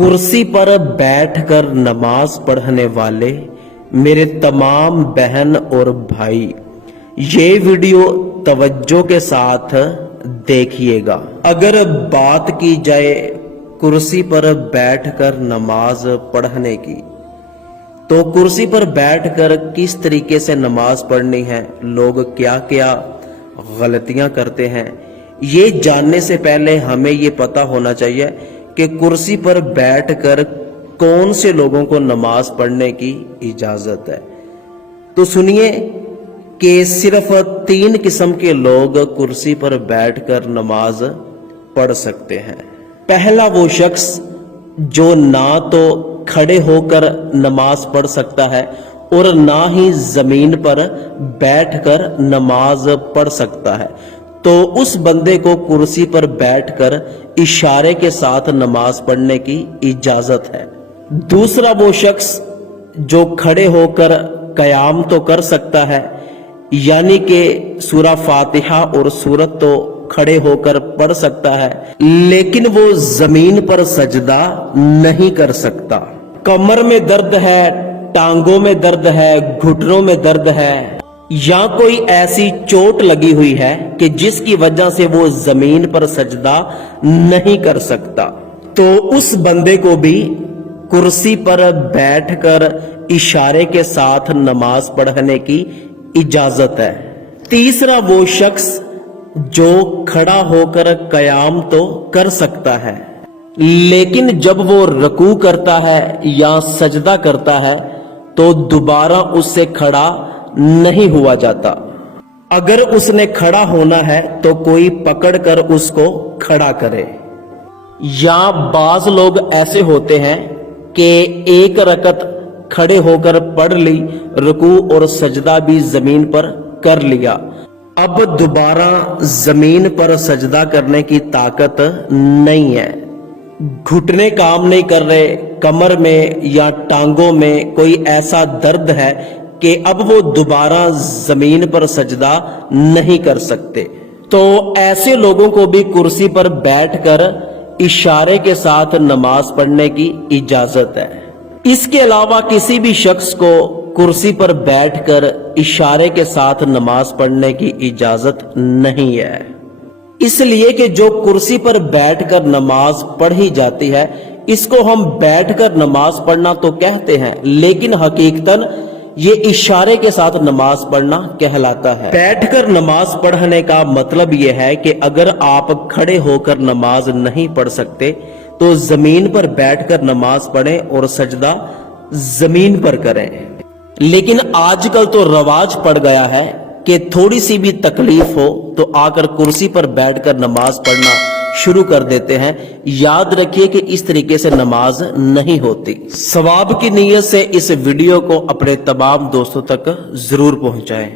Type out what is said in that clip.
कुर्सी पर बैठकर नमाज पढ़ने वाले मेरे तमाम बहन और भाई, ये वीडियो तवज्जो के साथ देखिएगा। अगर बात की जाए कुर्सी पर बैठकर नमाज पढ़ने की, तो कुर्सी पर बैठकर किस तरीके से नमाज पढ़नी है, लोग क्या क्या गलतियां करते हैं, ये जानने से पहले हमें ये पता होना चाहिए कि कुर्सी पर बैठकर कौन से लोगों को नमाज पढ़ने की इजाजत है। तो सुनिए कि सिर्फ 3 किस्म के लोग कुर्सी पर बैठकर नमाज पढ़ सकते हैं। पहला वो शख्स जो ना तो खड़े होकर नमाज पढ़ सकता है और ना ही जमीन पर बैठकर नमाज पढ़ सकता है, तो उस बंदे को कुर्सी पर बैठकर इशारे के साथ नमाज पढ़ने की इजाजत है। दूसरा वो शख्स जो खड़े होकर कयाम तो कर सकता है, यानी कि सूरा फातिहा और सूरत तो खड़े होकर पढ़ सकता है, लेकिन वो जमीन पर सजदा नहीं कर सकता। कमर में दर्द है, टांगों में दर्द है, घुटनों में दर्द है, या कोई ऐसी चोट लगी हुई है कि जिसकी वजह से वो जमीन पर सजदा नहीं कर सकता, तो उस बंदे को भी कुर्सी पर बैठकर इशारे के साथ नमाज पढ़ने की इजाजत है। तीसरा वो शख्स जो खड़ा होकर कयाम तो कर सकता है, लेकिन जब वो रुकू करता है या सजदा करता है तो दोबारा उससे खड़ा नहीं हुआ जाता। अगर उसने खड़ा होना है तो कोई पकड़कर उसको खड़ा करे। या बाज लोग ऐसे होते हैं कि एक रकत खड़े होकर पढ़ ली, रुकू और सजदा भी जमीन पर कर लिया, अब दोबारा जमीन पर सजदा करने की ताकत नहीं है, घुटने काम नहीं कर रहे, कमर में या टांगों में कोई ऐसा दर्द है कि अब वो दोबारा जमीन पर सजदा नहीं कर सकते, तो ऐसे लोगों को भी कुर्सी पर बैठकर इशारे के साथ नमाज पढ़ने की इजाजत है। इसके अलावा किसी भी शख्स को कुर्सी पर बैठकर इशारे के साथ नमाज पढ़ने की इजाजत नहीं है, इसलिए कि जो कुर्सी पर बैठकर नमाज पढ़ी जाती है, इसको हम बैठकर नमाज पढ़ना तो कहते हैं, लेकिन हकीकतन ये इशारे के साथ नमाज पढ़ना कहलाता है। बैठकर नमाज पढ़ने का मतलब ये है कि अगर आप खड़े होकर नमाज नहीं पढ़ सकते तो जमीन पर बैठकर नमाज पढ़ें और सजदा जमीन पर करें। लेकिन आजकल तो रवाज पड़ गया है कि थोड़ी सी भी तकलीफ हो तो आकर कुर्सी पर बैठकर नमाज पढ़ना शुरू कर देते हैं। याद रखिए कि इस तरीके से नमाज नहीं होती। सवाब की नीयत से इस वीडियो को अपने तमाम दोस्तों तक जरूर पहुंचाएं।